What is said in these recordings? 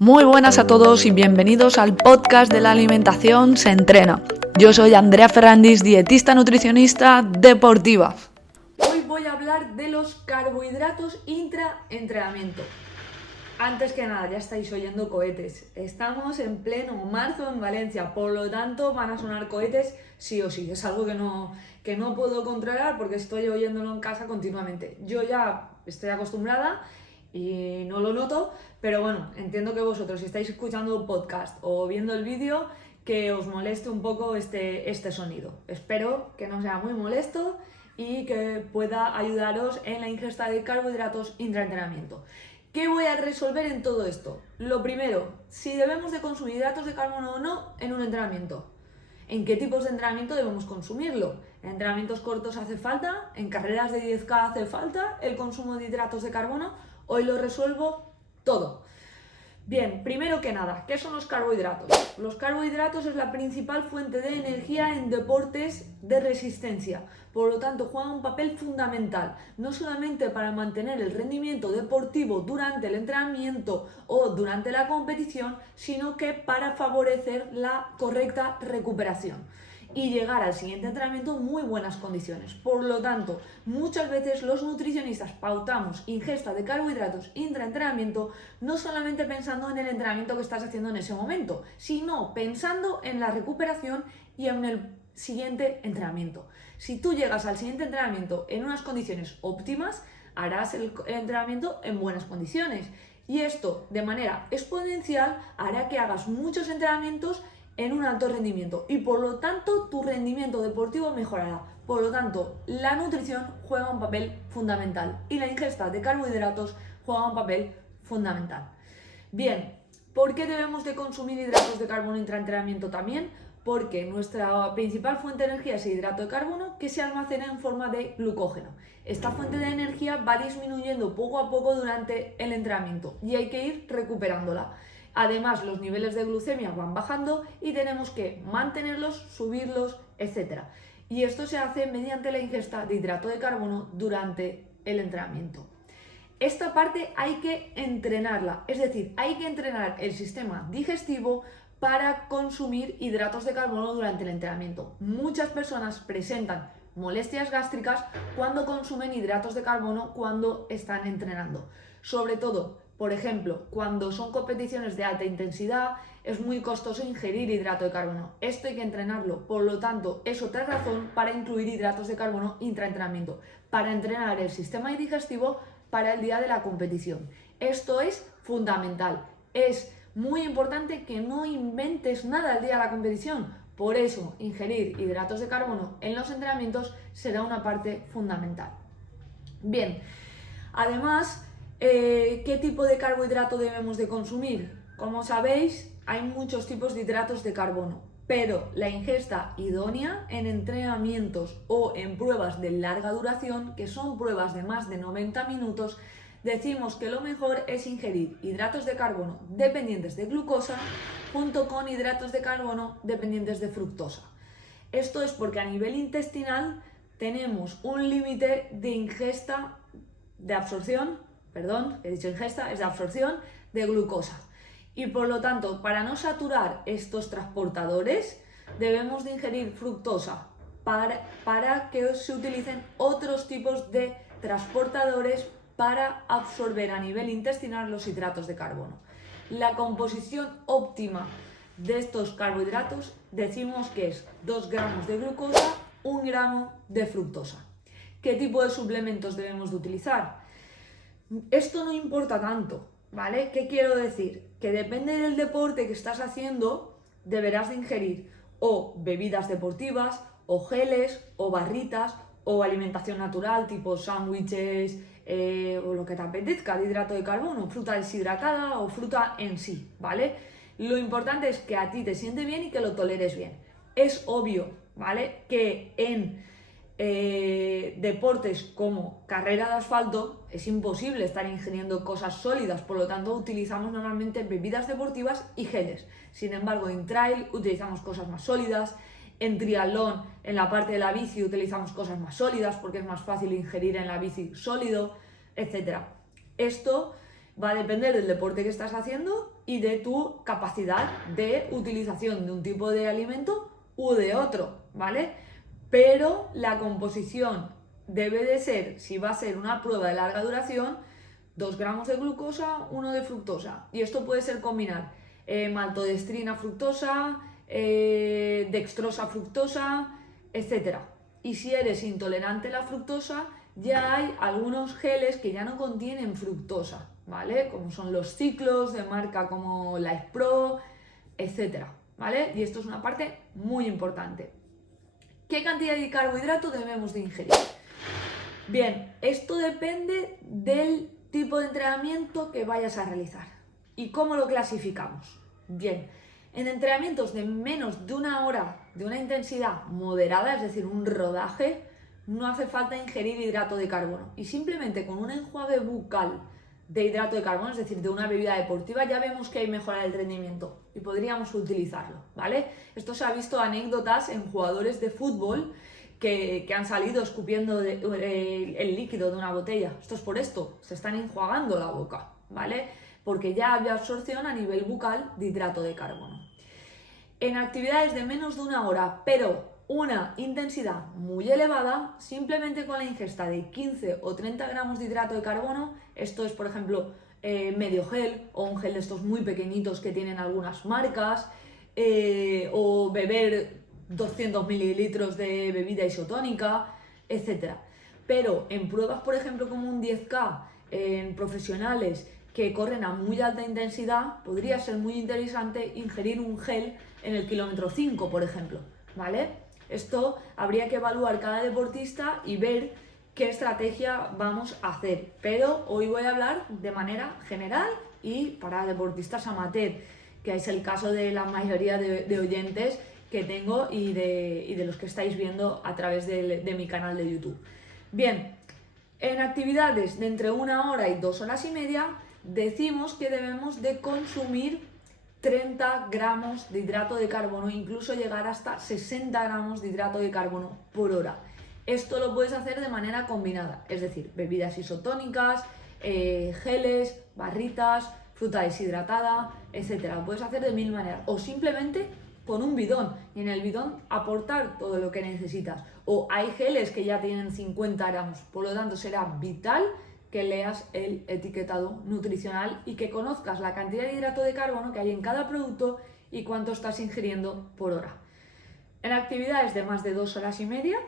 Muy buenas a todos y bienvenidos al podcast de la alimentación se entrena. Yo soy Andrea Ferrandis, dietista nutricionista deportiva. Hoy voy a hablar de los carbohidratos intraentrenamiento. Antes que nada, ya estáis oyendo cohetes. Estamos en pleno marzo en Valencia, por lo tanto van a sonar cohetes sí o sí. Es algo que no puedo controlar porque estoy oyéndolo en casa continuamente. Yo ya estoy acostumbrada y no lo noto, pero bueno, entiendo que vosotros si estáis escuchando un podcast o viendo el vídeo que os moleste un poco este sonido. Espero que no sea muy molesto y que pueda ayudaros en la ingesta de carbohidratos intraentrenamiento. ¿Qué voy a resolver en todo esto? Lo primero, si debemos de consumir hidratos de carbono o no en un entrenamiento. ¿En qué tipos de entrenamiento debemos consumirlo? ¿En entrenamientos cortos hace falta? ¿En carreras de 10K hace falta el consumo de hidratos de carbono? Hoy lo resuelvo todo. Bien, primero que nada, ¿qué son los carbohidratos? Los carbohidratos es la principal fuente de energía en deportes de resistencia. Por lo tanto, juegan un papel fundamental, no solamente para mantener el rendimiento deportivo durante el entrenamiento o durante la competición, sino que para favorecer la correcta recuperación y llegar al siguiente entrenamiento en muy buenas condiciones. Por lo tanto, muchas veces los nutricionistas pautamos ingesta de carbohidratos intraentrenamiento no solamente pensando en el entrenamiento que estás haciendo en ese momento, sino pensando en la recuperación y en el siguiente entrenamiento. Si tú llegas al siguiente entrenamiento en unas condiciones óptimas, harás el entrenamiento en buenas condiciones. Y esto, de manera exponencial, hará que hagas muchos entrenamientos en un alto rendimiento y por lo tanto tu rendimiento deportivo mejorará. Por lo tanto, la nutrición juega un papel fundamental y la ingesta de carbohidratos juega un papel fundamental. Bien, ¿por qué debemos de consumir hidratos de carbono intraentrenamiento también? Porque nuestra principal fuente de energía es el hidrato de carbono que se almacena en forma de glucógeno. Esta fuente de energía va disminuyendo poco a poco durante el entrenamiento y hay que ir recuperándola. Además, los niveles de glucemia van bajando y tenemos que mantenerlos, subirlos, etc. Y esto se hace mediante la ingesta de hidrato de carbono durante el entrenamiento. Esta parte hay que entrenarla, es decir, hay que entrenar el sistema digestivo para consumir hidratos de carbono durante el entrenamiento. Muchas personas presentan molestias gástricas cuando consumen hidratos de carbono cuando están entrenando. Sobre todo, por ejemplo, cuando son competiciones de alta intensidad, es muy costoso ingerir hidrato de carbono. Esto hay que entrenarlo, por lo tanto, es otra razón para incluir hidratos de carbono intraentrenamiento, para entrenar el sistema digestivo para el día de la competición. Esto es fundamental. Es muy importante que no inventes nada el día de la competición. Por eso, ingerir hidratos de carbono en los entrenamientos será una parte fundamental. Bien, además, ¿qué tipo de carbohidrato debemos de consumir? Como sabéis, hay muchos tipos de hidratos de carbono, pero la ingesta idónea en entrenamientos o en pruebas de larga duración, que son pruebas de más de 90 minutos, decimos que lo mejor es ingerir hidratos de carbono dependientes de glucosa junto con hidratos de carbono dependientes de fructosa. Esto es porque a nivel intestinal tenemos un límite de ingesta de absorción, he dicho ingesta, es de absorción de glucosa. Y por lo tanto, para no saturar estos transportadores, debemos de ingerir fructosa para que se utilicen otros tipos de transportadores para absorber a nivel intestinal los hidratos de carbono. La composición óptima de estos carbohidratos decimos que es 2 gramos de glucosa, 1 gramo de fructosa. ¿Qué tipo de suplementos debemos de utilizar? Esto no importa tanto, ¿vale? ¿Qué quiero decir? Que depende del deporte que estás haciendo, deberás de ingerir o bebidas deportivas, o geles, o barritas, o alimentación natural tipo sándwiches, o lo que te apetezca de hidrato de carbono, fruta deshidratada o fruta en sí, ¿vale? Lo importante es que a ti te siente bien y que lo toleres bien. Es obvio, ¿vale? Que en deportes como carrera de asfalto es imposible estar ingiriendo cosas sólidas, por lo tanto utilizamos normalmente bebidas deportivas y geles. Sin embargo, en trail utilizamos cosas más sólidas, en triatlón, en la parte de la bici utilizamos cosas más sólidas porque es más fácil ingerir en la bici sólido, etc. Esto va a depender del deporte que estás haciendo y de tu capacidad de utilización de un tipo de alimento u de otro, ¿vale? Pero la composición debe de ser, si va a ser una prueba de larga duración, 2 gramos de glucosa, 1 de fructosa. Y esto puede ser combinar maltodestrina fructosa, dextrosa fructosa, etc. Y si eres intolerante a la fructosa, ya hay algunos geles que ya no contienen fructosa, ¿vale? Como son los ciclos de marca como Life Pro, etc. ¿Vale? Y esto es una parte muy importante. ¿Qué cantidad de carbohidrato debemos de ingerir? Bien, esto depende del tipo de entrenamiento que vayas a realizar. ¿Y cómo lo clasificamos? Bien, en entrenamientos de menos de 1 hora de una intensidad moderada, es decir, un rodaje, no hace falta ingerir hidrato de carbono. Y simplemente con un enjuague bucal de hidrato de carbono, es decir, de una bebida deportiva, ya vemos que hay mejora del rendimiento y podríamos utilizarlo, ¿vale? Esto se ha visto anécdotas en jugadores de fútbol que han salido escupiendo el líquido de una botella. Esto es por esto, se están enjuagando la boca, ¿vale? Porque ya había absorción a nivel bucal de hidrato de carbono. En actividades de menos de 1 hora, pero una intensidad muy elevada, simplemente con la ingesta de 15 o 30 gramos de hidrato de carbono, esto es por ejemplo medio gel o un gel de estos muy pequeñitos que tienen algunas marcas, o beber 200 mililitros de bebida isotónica, etc. Pero en pruebas, por ejemplo, como un 10K, en profesionales que corren a muy alta intensidad, podría ser muy interesante ingerir un gel en el kilómetro 5, por ejemplo, ¿vale? Esto habría que evaluar cada deportista y ver qué estrategia vamos a hacer. Pero hoy voy a hablar de manera general y para deportistas amateur, que es el caso de la mayoría de oyentes que tengo y de los que estáis viendo a través de mi canal de YouTube. Bien, en actividades de entre 1 hora y 2 horas y media, decimos que debemos de consumir 30 gramos de hidrato de carbono, incluso llegar hasta 60 gramos de hidrato de carbono por hora. Esto lo puedes hacer de manera combinada, es decir, bebidas isotónicas, geles, barritas, fruta deshidratada, etc. Lo puedes hacer de 1000 maneras o simplemente con un bidón y en el bidón aportar todo lo que necesitas. O hay geles que ya tienen 50 gramos, por lo tanto será vital que leas el etiquetado nutricional y que conozcas la cantidad de hidrato de carbono que hay en cada producto y cuánto estás ingiriendo por hora. En actividades de más de 2 horas y media,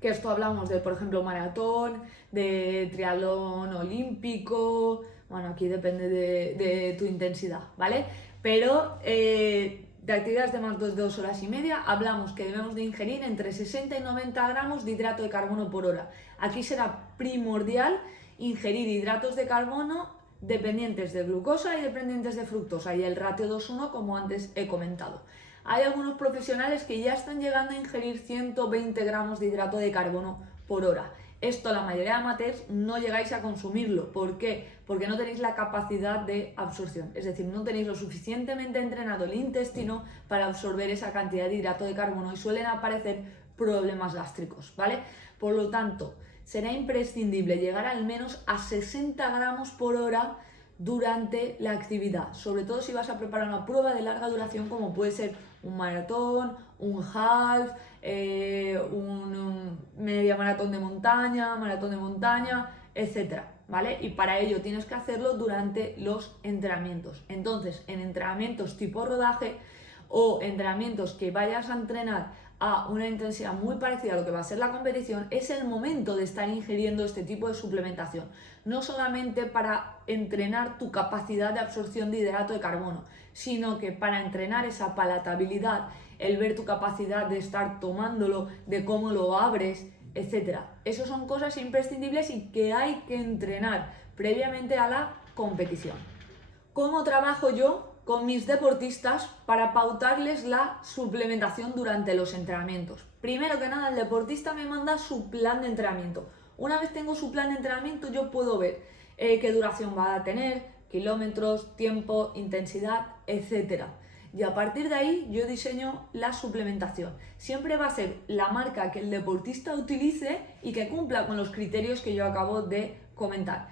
que esto hablamos de, por ejemplo, maratón, de triatlón olímpico, bueno, aquí depende de tu intensidad, ¿vale? Pero de actividades de más de 2 horas y media, hablamos que debemos de ingerir entre 60 y 90 gramos de hidrato de carbono por hora. Aquí será primordial ingerir hidratos de carbono dependientes de glucosa y dependientes de fructosa y el ratio 2:1 como antes he comentado. Hay algunos profesionales que ya están llegando a ingerir 120 gramos de hidrato de carbono por hora. Esto la mayoría de amateurs no llegáis a consumirlo. ¿Por qué? Porque no tenéis la capacidad de absorción. Es decir, no tenéis lo suficientemente entrenado el intestino para absorber esa cantidad de hidrato de carbono y suelen aparecer problemas gástricos, ¿vale? Por lo tanto, será imprescindible llegar al menos a 60 gramos por hora durante la actividad, sobre todo si vas a preparar una prueba de larga duración como puede ser un maratón, un half, un media maratón de montaña, etcétera, ¿vale? Y para ello tienes que hacerlo durante los entrenamientos. Entonces, en entrenamientos tipo rodaje o entrenamientos que vayas a entrenar a una intensidad muy parecida a lo que va a ser la competición, es el momento de estar ingiriendo este tipo de suplementación. No solamente para entrenar tu capacidad de absorción de hidrato de carbono, sino que para entrenar esa palatabilidad, el ver tu capacidad de estar tomándolo, de cómo lo abres, etc. Esas son cosas imprescindibles y que hay que entrenar previamente a la competición. ¿Cómo trabajo yo con mis deportistas para pautarles la suplementación durante los entrenamientos? Primero que nada, el deportista me manda su plan de entrenamiento. Una vez tengo su plan de entrenamiento, yo puedo ver qué duración va a tener, kilómetros, tiempo, intensidad, etc. Y a partir de ahí yo diseño la suplementación. Siempre va a ser la marca que el deportista utilice y que cumpla con los criterios que yo acabo de comentar.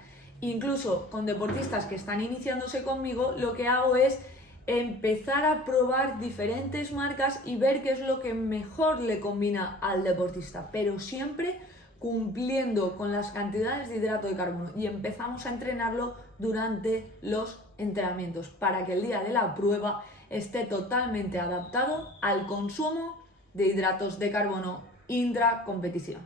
incluso con deportistas que están iniciándose conmigo, lo que hago es empezar a probar diferentes marcas y ver qué es lo que mejor le combina al deportista, pero siempre cumpliendo con las cantidades de hidrato de carbono, y empezamos a entrenarlo durante los entrenamientos para que el día de la prueba esté totalmente adaptado al consumo de hidratos de carbono intra competición.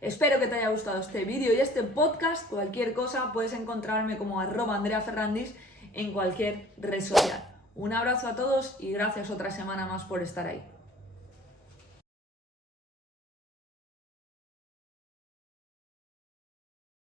Espero que te haya gustado este vídeo y este podcast. Cualquier cosa puedes encontrarme como @AndreaFerrandis en cualquier red social. Un abrazo a todos y gracias otra semana más por estar ahí.